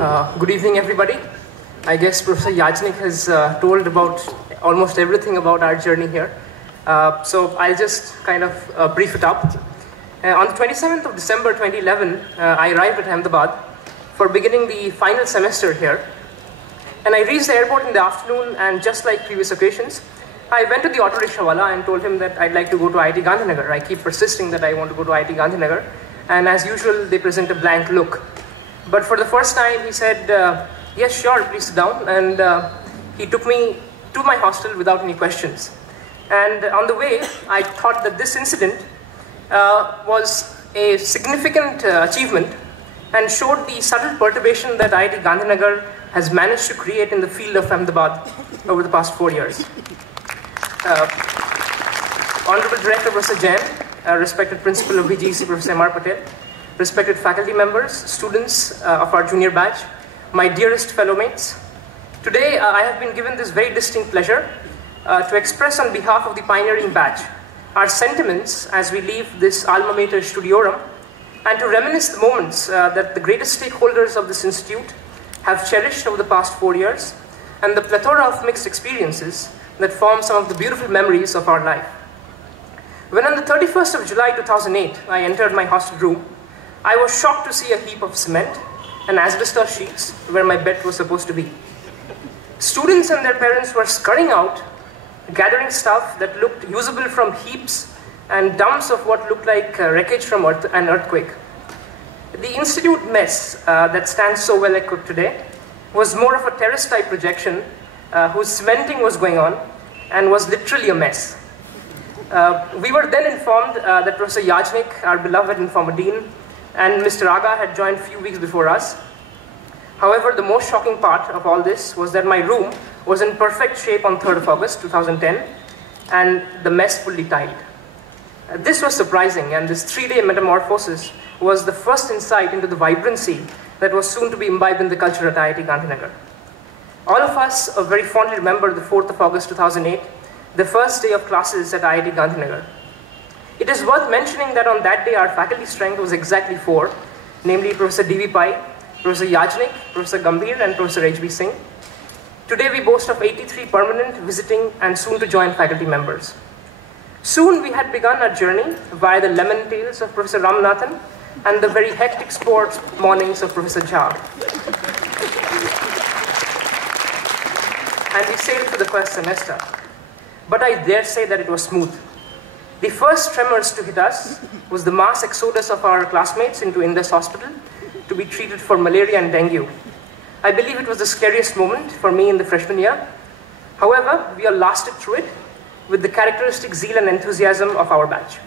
Good evening, everybody. I guess Professor Yajnik has told about almost everything about our journey here. So I'll just kind of brief it up. On the 27th of December 2011, I arrived at Ahmedabad for beginning the final semester here. And I reached the airport in the afternoon, and just like previous occasions, I went to the auto rickshaw wala and told him that I'd like to go to IIT Gandhinagar. I keep persisting that I want to go to IIT Gandhinagar. And as usual, they present a blank look. But for the first time, he said, yes, sure, please sit down. And he took me to my hostel without any questions. And on the way, I thought that this incident was a significant achievement and showed the subtle perturbation that IIT Gandhinagar has managed to create in the field of Ahmedabad over the past 4 years. Honorable Director Professor Jain, respected Principal of VGEC Professor M.R. Patel, respected faculty members, students of our junior batch, my dearest fellow mates. Today, I have been given this very distinct pleasure to express on behalf of the pioneering batch our sentiments as we leave this alma mater studiorum, and to reminisce the moments that the greatest stakeholders of this institute have cherished over the past 4 years, and the plethora of mixed experiences that form some of the beautiful memories of our life. When on the 31st of July 2008, I entered my hostel room, I was shocked to see a heap of cement and asbestos sheets where my bed was supposed to be. Students and their parents were scurrying out, gathering stuff that looked usable from heaps and dumps of what looked like wreckage from an earthquake. The institute mess that stands so well equipped today was more of a terrace-type projection whose cementing was going on and was literally a mess. We were then informed that Professor Yajnik, our beloved and former dean, and Mr. Aga had joined a few weeks before us. However, the most shocking part of all this was that my room was in perfect shape on 3rd of August 2010, and the mess fully tiled. This was surprising, and this 3-day metamorphosis was the first insight into the vibrancy that was soon to be imbibed in the culture at IIT Gandhinagar. All of us very fondly remember the 4th of August 2008, the first day of classes at IIT Gandhinagar. It is worth mentioning that on that day our faculty strength was exactly 4, namely Professor D.V. Pai, Professor Yajnik, Professor Gambhir, and Professor H.B. Singh. Today we boast of 83 permanent, visiting, and soon to join faculty members. Soon we had begun our journey via the lemon tales of Professor Ramanathan and the very hectic sports mornings of Professor Jha. And we sailed for the first semester. But I dare say that it was smooth. The first tremors to hit us was the mass exodus of our classmates into Indus Hospital to be treated for malaria and dengue. I believe it was the scariest moment for me in the freshman year. However, we all lasted through it with the characteristic zeal and enthusiasm of our batch.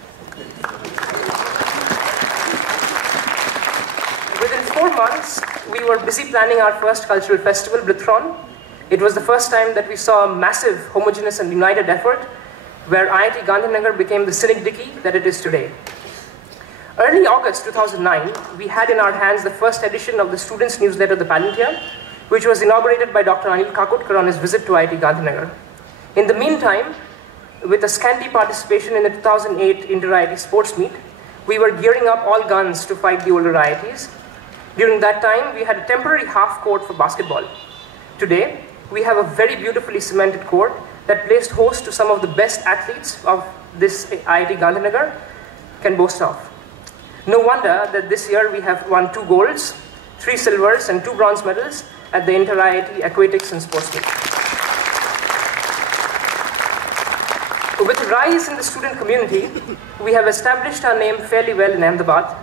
Within 4 months, we were busy planning our first cultural festival, Blithron. It was the first time that we saw a massive, homogeneous and united effort where IIT Gandhinagar became the scenic dicky that it is today. Early August 2009, we had in our hands the first edition of the students' newsletter, The Palantir, which was inaugurated by Dr. Anil Kakotkar on his visit to IIT Gandhinagar. In the meantime, with a scanty participation in the 2008 Inter-IIT Sports Meet, we were gearing up all guns to fight the older IITs. During that time, we had a temporary half court for basketball. Today, we have a very beautifully cemented court that placed host to some of the best athletes of this IIT Gandhinagar can boast of. No wonder that this year we have won 2 golds, 3 silvers, and 2 bronze medals at the Inter-IIT Aquatics and Sports Meet. With a rise in the student community, we have established our name fairly well in Ahmedabad.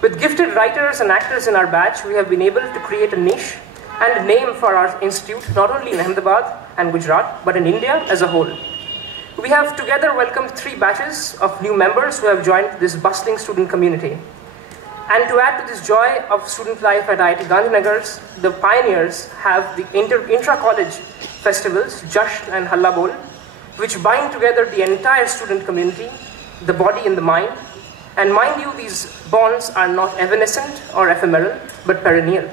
With gifted writers and actors in our batch, we have been able to create a niche and a name for our institute, not only in Ahmedabad and Gujarat, but in India as a whole. We have together welcomed 3 batches of new members who have joined this bustling student community. And to add to this joy of student life at IIT Gandhinagar, the pioneers have the intra-college festivals, Jasht and Halla Bol, which bind together the entire student community, the body and the mind. And mind you, these bonds are not evanescent or ephemeral, but perennial.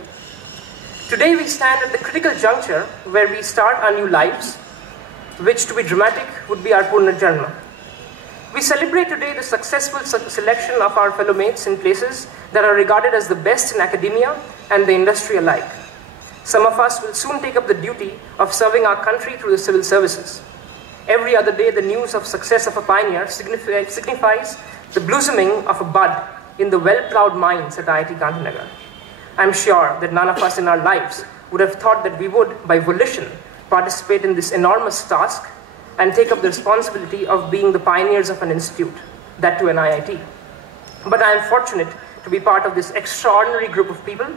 Today we stand at the critical juncture where we start our new lives, which to be dramatic would be our Purnarjanma. We celebrate today the successful selection of our fellow mates in places that are regarded as the best in academia and the industry alike. Some of us will soon take up the duty of serving our country through the civil services. Every other day, the news of success of a pioneer signifies the blossoming of a bud in the well-plowed mines at IIT Gandhinagar. I'm sure that none of us in our lives would have thought that we would, by volition, participate in this enormous task and take up the responsibility of being the pioneers of an institute, that to an IIT. But I am fortunate to be part of this extraordinary group of people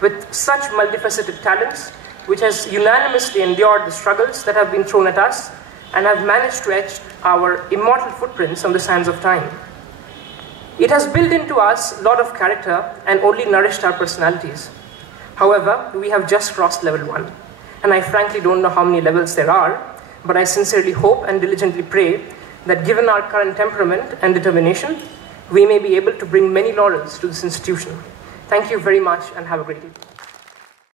with such multifaceted talents, which has unanimously endured the struggles that have been thrown at us and have managed to etch our immortal footprints on the sands of time. It has built into us a lot of character and only nourished our personalities. However, we have just crossed level 1, and I frankly don't know how many levels there are, but I sincerely hope and diligently pray that given our current temperament and determination, we may be able to bring many laurels to this institution. Thank you very much and have a great evening.